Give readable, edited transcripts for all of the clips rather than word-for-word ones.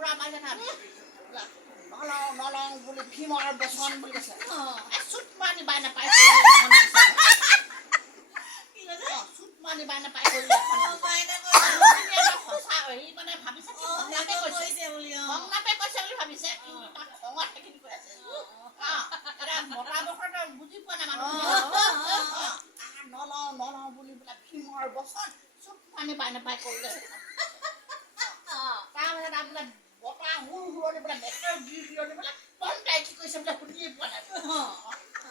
পুৰা মাৰিছে নলং বুলি ভীমৰ বচন বুলি কৈছে চুট মানি বাই নাপায় চুট মানি বাই নাপায় সঁচা হেৰি মানে ভাবিছে সংলাপে কৈছে বুলি ভাবিছে কিন্তু তাক খঙত সেইখিনি কৈ আছে মতা বছৰ বুজি পোৱা নাই মানুহ নলওঁ বুলি বোলে ভীমৰ বচন চুট মানি বাই নাপায় কৰিলে তাৰপিছত আপোনাৰ বতাহ সুৰণি বোলে মেটৰ গিৰণি বোলে কণ্টাই কি কৈছে বোলে শুনিয়ে পোৱা নাই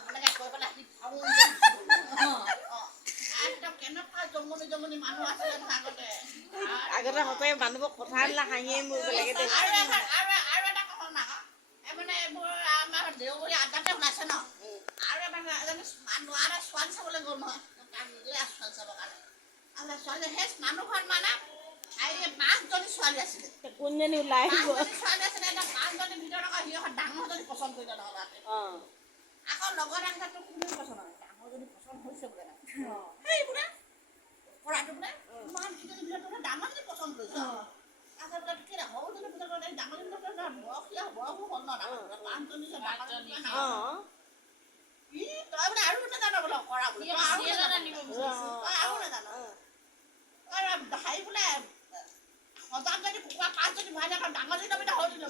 এনেকৈ কৈ পেলাই সি একদম কেনেকুৱা জমনি মানুহ আছিলে আগতে সঁচাকে মানুহবোৰ কথা দিলে হাঁহিয়ে মোৰ বেলেগে দে আৰু এটা কথা না মানে এইবোৰ আমাৰ দেওবৰী আড্ডাতে ওলাইছে ন আৰু এবাৰ এজনী নোৱাৰে ছোৱালী চাবলৈ গ'ল নহয় তাৰ নিজে ছোৱালী চাবৰ কাৰণে ছোৱালী সেই মানুহ ঘৰত মানে 5জনী ছোৱালী আছিলে কোনজনী ওলাই আহিব 5জনী ছোৱালী আছিলে এতিয়া 5জনীৰ ভিতৰত আকৌ সিহঁত ডাঙৰজনী পচন্দ কৰিলে নহয় আকৌ লগত আহিছে তোৰ কোনে পচন্দ হয় ডাঙৰজনী পচন্দ হৈছে বোলে সেই বোলে কৰাটো বোলে ইমান কেইজনী ভিতৰত বোলে ডাঙৰজনী পচন্দ কৰিছে তাৰপিছত বোলে কি সৰুজনী ভিতৰত ডাঙৰজনী বয়সো হ'ল ন 5জনী তই বোলে আৰু নাজানো বোলে কৰা বোলে আৰু নাজানো হেৰি বোলে সজাত যদি কুকুৰা 5জনী ভৰাই থাকে ডাঙৰজনী সৰুজনী